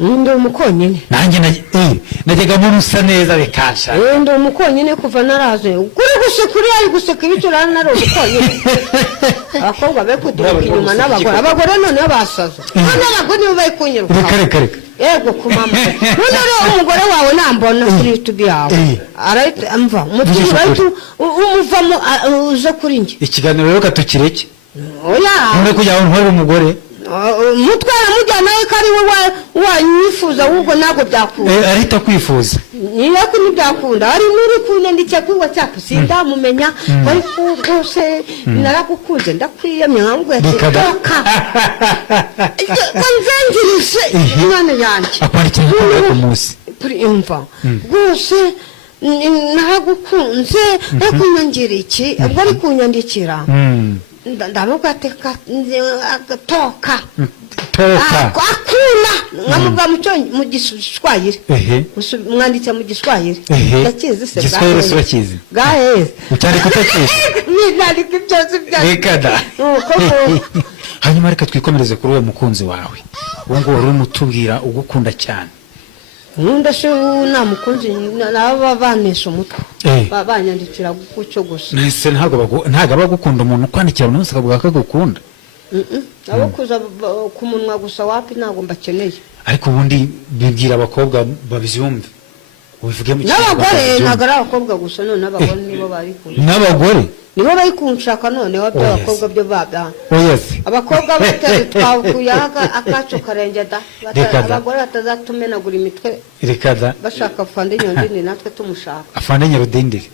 Ndi umukonyine. Nanjye najyaga mu rusa neza bikasha. Ndi umukonyine kuva naraze. Kuri gusekuri ari guseka ibicurana nari umukonyine. Abakobwa bekuduka inyuma n'abagore. Abagore none basaza. None abagore nibo bayikunyira. Reka. Yego kumama. None rero umugore wawe nambona kuri YouTube yawe. Arahita amva. Umutima umuvamo uze kuri nge. Ikiganiro rero katukireke. Oya. None kujya nkora umugore. Mutwara mujyana kari we wanyifuza ahubwo nago byakunda. Arita kwifuza. Niyo kuni byakunda. Ari muri kunyandikira kuri WhatsApp sindamumenya. Bari rwose naragukunze ndakwiyamye nkambwe toka. Kanzengirise imana yanjye. Aparikira ku munsi. Kuri imva. Rwose naragukunze ndakunyongera iki ubwo ari kunyandikira. Ndamuka teka toka akuna ngamuga mu giswahili mwanditse mu giswahili yakize se giswahili surakize gahe cyane kutakize nari kibyoze bya rekada hanyuma reka twikomereze kuri uwo mukunzi wawe uwo ngo wari umutubwira ugukunda cyane nkunda se namukunzi naba banesha umutwe babanyandikira gucyo gusa nese ntago bagukunda umuntu kwandikira umuntu akavuga ko agukunda abakuza ku munwa gusa wapi ntago mbakeneye ariko ubundi bibwira abakobwa babizyumve ubivuge mu n'abagore nagara abakobwa gusa none abagore nibo bari kunshaka n'abagore nibo bari kunshaka none wabyo abakobwa byo babya abakobwa batari twakuyaga akacu karengeda abagore batazatumenagura imitwe rekada bashaka afande nyondini natwe tumushaka afande nyarudindiri